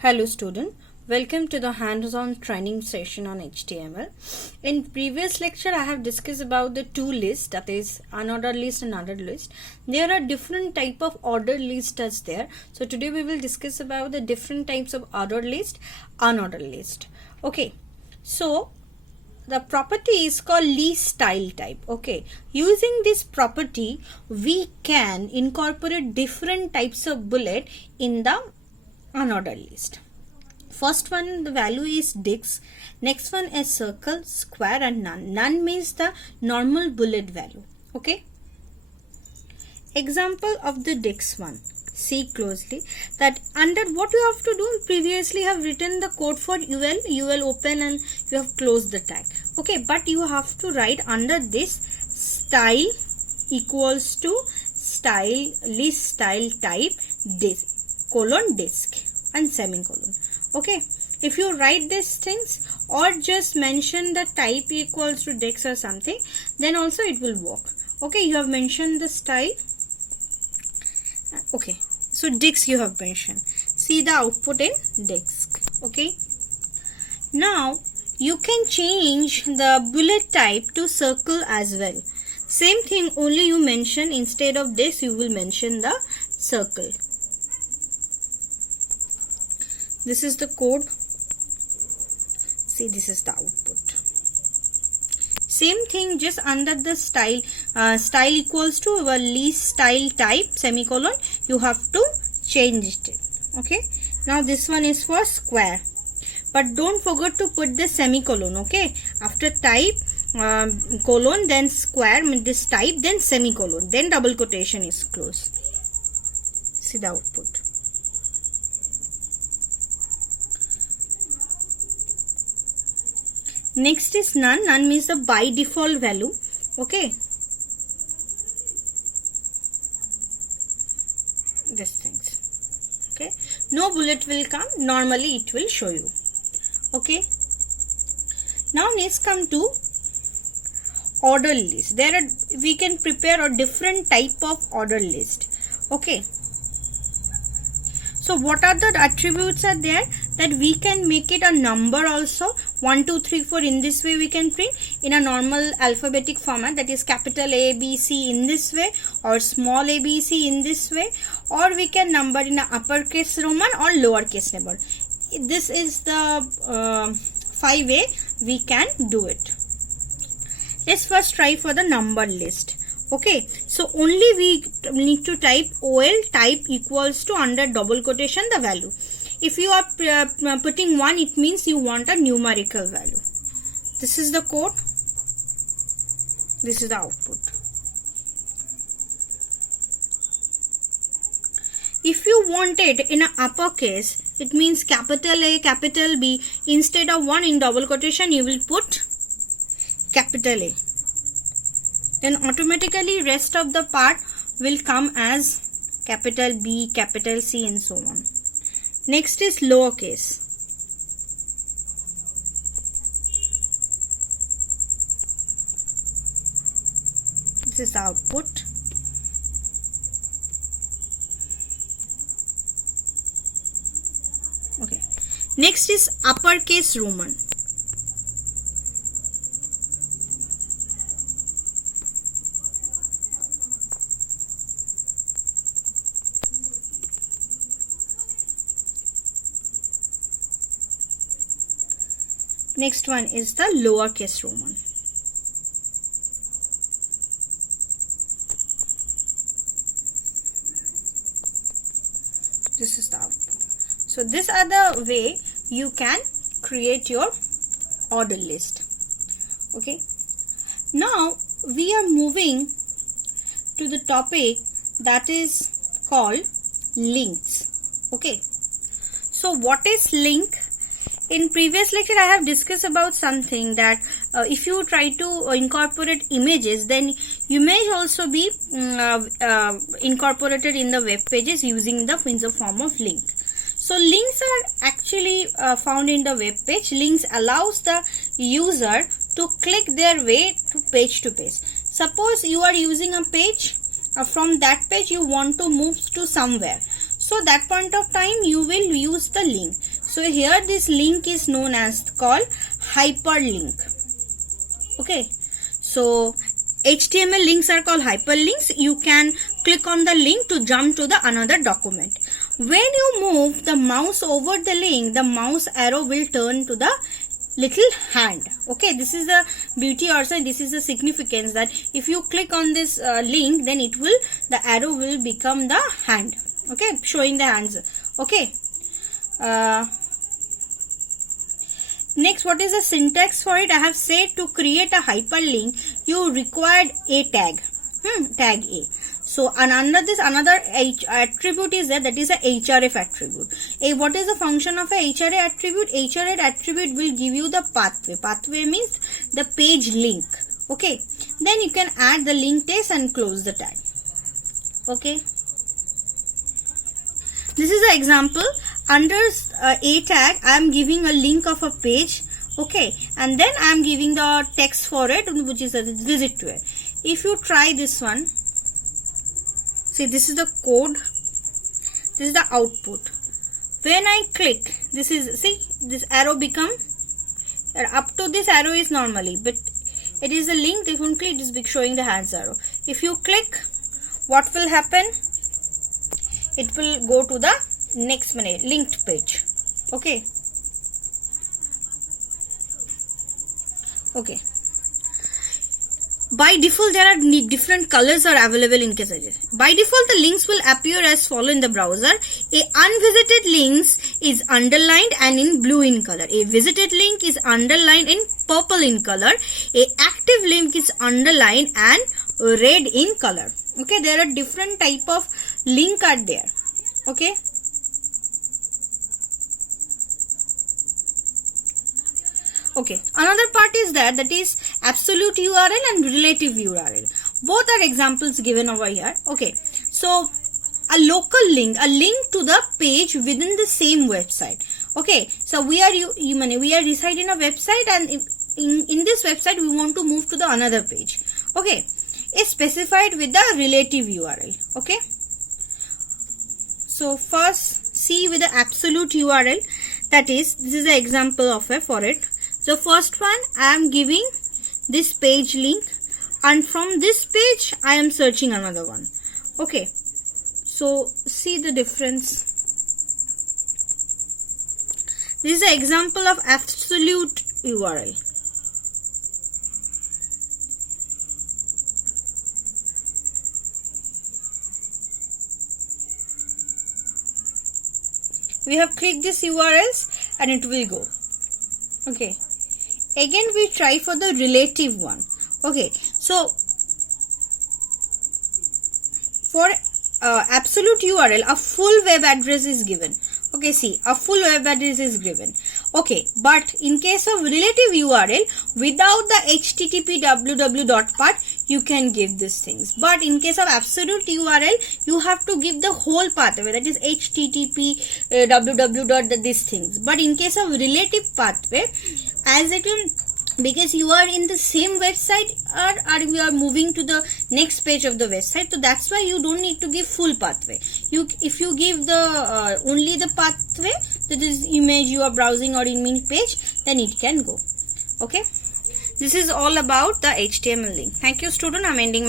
Hello student, welcome to the hands-on training session on HTML. In previous lecture I have discussed about the two lists, that is unordered list and ordered list. There are different type of ordered list as there. So today we will discuss about the different types of ordered list, unordered list. Okay, so the property is called list style type. Okay, using this property we can incorporate different types of bullet in the unordered list. First one, the value is dix. Next one is circle, square and none. None means the normal bullet value. Okay. Example of the dix one. See closely that under what you have to do, previously have written the code for UL. You will open and you have closed the tag. Okay, but you have to write under this style equals to style list style type this colon disk and semicolon. Okay, if you write these things or just mention the type equals to disk or something, then also it will work. Okay, you have mentioned the style. Okay, so disk you have mentioned. See the output in disk. Okay, now you can change the bullet type to circle as well. Same thing, only you mention instead of this you will mention the circle. This is the code. See, this is the output. Same thing, just under the style, style equals to our list style type semicolon, you have to change it. Okay. Now this one is for square, but don't forget to put the semicolon. Okay. After type colon, then square, this type, then semicolon, then double quotation is closed. See the output. Next is none. None means the by default value. Okay. These things. Okay. No bullet will come. Normally it will show you. Okay. Now next come to order list. There are, we can prepare a different type of order list. Okay. So what are the attributes are there? That we can make it a number also. 1, 2, 3, 4 in this way we can print in a normal alphabetic format, that is capital A, B, C in this way, or small a, B, C in this way, or we can number in a uppercase Roman or lowercase number. This is the 5 way we can do it. Let's first try for the number list. Okay, so only we need to type OL type equals to under double quotation the value. If you are putting 1, it means you want a numerical value. This is the code. This is the output. If you want it in an uppercase, it means capital A, capital B. Instead of 1 in double quotation, you will put capital A. Then automatically rest of the part will come as capital B, capital C and so on. Next is lowercase. This is the output. Okay. Next is uppercase Roman. Next one is the lowercase Roman. This is the output. So these are the way you can create your order list. Okay. Now we are moving to the topic that is called links. Okay. So what is link? In previous lecture I have discussed about something that if you try to incorporate images, then you may also be incorporated in the web pages using the form of link. So links are actually found in the web page. Links allows the user to click their way to page. Suppose you are using a page, from that page you want to move to somewhere. So that point of time you will use the link. So here this link is known as called hyperlink. Okay, so HTML links are called hyperlinks. You can click on the link to jump to the another document. When you move the mouse over the link, the mouse arrow will turn to the little hand. Okay, this is the beauty also, this is the significance, that if you click on this link, then the arrow will become the hand. Okay, showing the hands. Okay, next, what is the syntax for it? I have said to create a hyperlink you required a tag, tag A. So under this, another attribute is there, that is a href attribute. What is the function of a href attribute? Href attribute will give you the pathway. Pathway means the page link. Okay, then you can add the link text and close the tag. Okay, this is an example. Under a tag, I am giving a link of a page. Okay, and then I am giving the text for it, which is a visit to it. If you try this one, see, this is the code, this is the output. When I click, this is, see, this arrow become, up to this arrow is normally, but it is a link. If you click, it is showing the hands arrow. If you click, what will happen? It will go to the next linked page. Okay, okay. By default, there are different colors are available in case of it. By default, the links will appear as follow in the browser. A unvisited links is underlined and in blue in color. A visited link is underlined in purple in color. A active link is underlined and red in color. Okay, there are different type of link are there. Okay. Okay, another part is that is absolute URL and relative URL. Both are examples given over here. Okay, so a local link, a link to the page within the same website. Okay, so we are reside in a website, and in this website we want to move to the another page. Okay, is specified with the relative URL. Okay, so first see with the absolute URL, that is, this is the example of for it. The first one, I am giving this page link, and from this page I am searching another one. Okay, so see the difference. This is an example of absolute URL. We have clicked this URLs and it will go. Okay, again we try for the relative one. Okay, so for absolute URL, a full web address is given. Okay, see, a full web address is given. Okay, but in case of relative URL, without the http www part, you can give these things. But in case of absolute URL, you have to give the whole pathway, that is http www these things. But in case of relative pathway, as it will, because you are in the same website or you are moving to the next page of the website, so that's why you don't need to give full pathway. If you give the only the pathway, that is image you are browsing or image page, then it can go. Okay, this is all about the HTML link. Thank you, student. I'm ending my